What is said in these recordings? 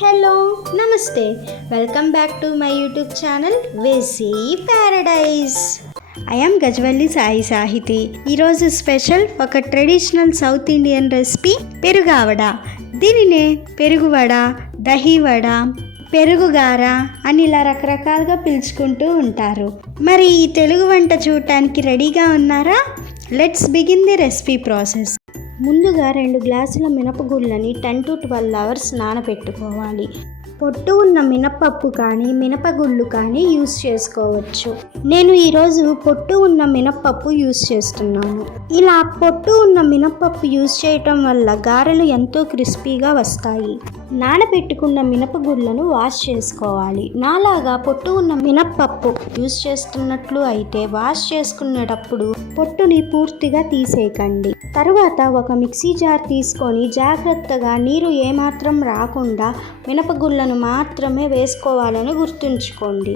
Hello నమస్తే welcome back to my YouTube channel వేసీ paradise. I am Gajwalli Sai Sahiti. ఈరోజు special ఒక ట్రెడిషనల్ సౌత్ ఇండియన్ రెసిపీ పెరుగావడ. దీనినే పెరుగువడ, దహివడ, పెరుగుగార అని ఇలా రకరకాలుగా పిలుచుకుంటూ ఉంటారు. మరి ఈ తెలుగు వంట చూడటానికి రెడీగా ఉన్నారా? Let's begin the recipe process. ముందుగా 2 గ్లాసుల మినపగుళ్ళని 10 to 12 అవర్స్ నానబెట్టుకోవాలి. పొట్టు ఉన్న మినపప్పు కానీ మినపగుళ్ళు కానీ యూస్ చేసుకోవచ్చు. నేను ఈరోజు పొట్టు ఉన్న మినపప్పు యూస్ చేస్తున్నాను. ఇలా పొట్టు ఉన్న మినపప్పు యూస్ చేయటం వల్ల గారెలు ఎంతో క్రిస్పీగా వస్తాయి. నానబెట్టుకున్న మినపగుళ్ళను వాష్ చేసుకోవాలి. నాలాగా పొట్టు ఉన్న మినపప్పు యూస్ చేస్తున్నట్లు అయితే వాష్ చేసుకునేటప్పుడు పొట్టుని పూర్తిగా తీసేయకండి. తరువాత ఒక మిక్సీ జార్ తీసుకొని జాగ్రత్తగా నీరు ఏమాత్రం రాకుండా మినపగుళ్ళను మాత్రమే వేసుకోవాలని గుర్తుంచుకోండి.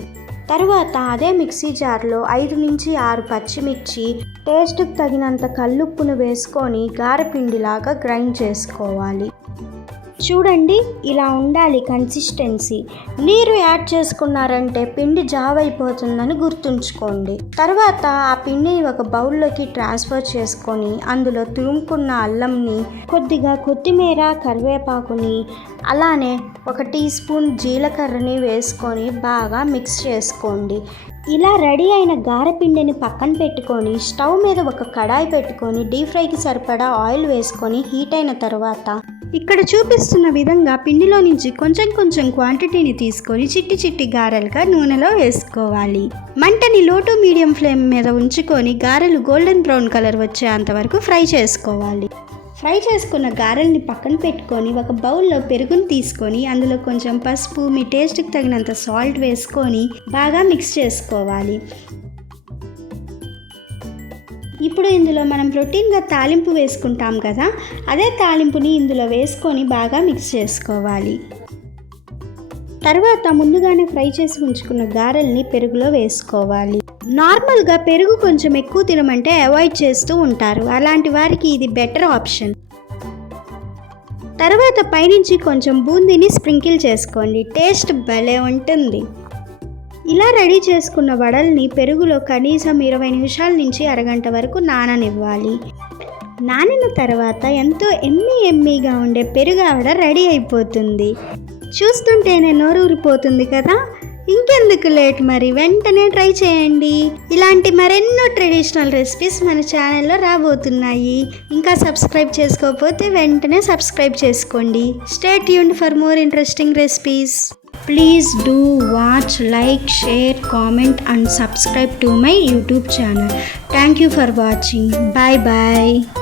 తరువాత అదే మిక్సీ జార్లో 5 నుంచి 6 పచ్చిమిర్చి, టేస్ట్కి తగినంత కల్లుప్పును వేసుకొని గారెపిండిలాగా గ్రైండ్ చేసుకోవాలి. చూడండి, ఇలా ఉండాలి కన్సిస్టెన్సీ. నీరు యాడ్ చేసుకున్నారంటే పిండి జావ్ అయిపోతుందని గుర్తుంచుకోండి. తర్వాత ఆ పిండిని ఒక బౌల్లోకి ట్రాన్స్ఫర్ చేసుకొని అందులో తురుముకున్న అల్లంని, కొద్దిగా కొత్తిమీర, కరివేపాకుని, అలానే 1 టీ స్పూన్ జీలకర్రని వేసుకొని బాగా మిక్స్ చేసుకోండి. ఇలా రెడీ అయిన గారెపిండిని పక్కన పెట్టుకొని స్టవ్ మీద ఒక కడాయి పెట్టుకొని డీప్ ఫ్రైకి సరిపడా ఆయిల్ వేసుకొని హీట్ అయిన తర్వాత ఇక్కడ చూపిస్తున్న విధంగా పిండిలో నుంచి కొంచెం కొంచెం క్వాంటిటీని తీసుకొని చిట్టి చిట్టి గారెలుగా నూనెలో వేసుకోవాలి. మంటని లో టు మీడియం ఫ్లేమ్ మీద ఉంచుకొని గారెలు గోల్డెన్ బ్రౌన్ కలర్ వచ్చేంత వరకు ఫ్రై చేసుకోవాలి. ఫ్రై చేసుకున్న గారెల్ని పక్కన పెట్టుకొని ఒక బౌల్లో పెరుగుని తీసుకొని అందులో కొంచెం పసుపు, మీ టేస్ట్కి తగినంత సాల్ట్ వేసుకొని బాగా మిక్స్ చేసుకోవాలి. ఇప్పుడు ఇందులో మనం రొటీన్గా తాలింపు వేసుకుంటాం కదా, అదే తాలింపుని ఇందులో వేసుకొని బాగా మిక్స్ చేసుకోవాలి. తర్వాత ముందుగానే ఫ్రై చేసి ఉంచుకున్న గారెల్ని పెరుగులో వేసుకోవాలి. నార్మల్గా పెరుగు కొంచెం ఎక్కువ తినమంటే అవాయిడ్ చేస్తూ ఉంటారు. అలాంటి వారికి ఇది బెటర్ ఆప్షన్. తర్వాత పైనుంచి కొంచెం బూందీని స్ప్రింకిల్ చేసుకోండి. టేస్ట్ భలే ఉంటుంది. ఇలా రెడీ చేసుకున్న వడల్ని పెరుగులో కనీసం 20 నిమిషాల నుంచి అరగంట వరకు నాననివ్వాలి. నానిన తర్వాత ఎంతో ఎమ్మీగా ఉండే పెరుగావడ రెడీ అయిపోతుంది. చూస్తుంటేనే నోరూరిపోతుంది కదా. ఇంకెందుకు లేట్, మరి వెంటనే ట్రై చేయండి. ఇలాంటి మరెన్నో ట్రెడిషనల్ రెసిపీస్ మన ఛానల్లో రాబోతున్నాయి. ఇంకా సబ్స్క్రైబ్ చేసుకోకపోతే వెంటనే సబ్స్క్రైబ్ చేసుకోండి. Stay tuned for more interesting recipes. Please do watch, like, share, comment and subscribe to my YouTube channel. Thank you for watching. Bye bye.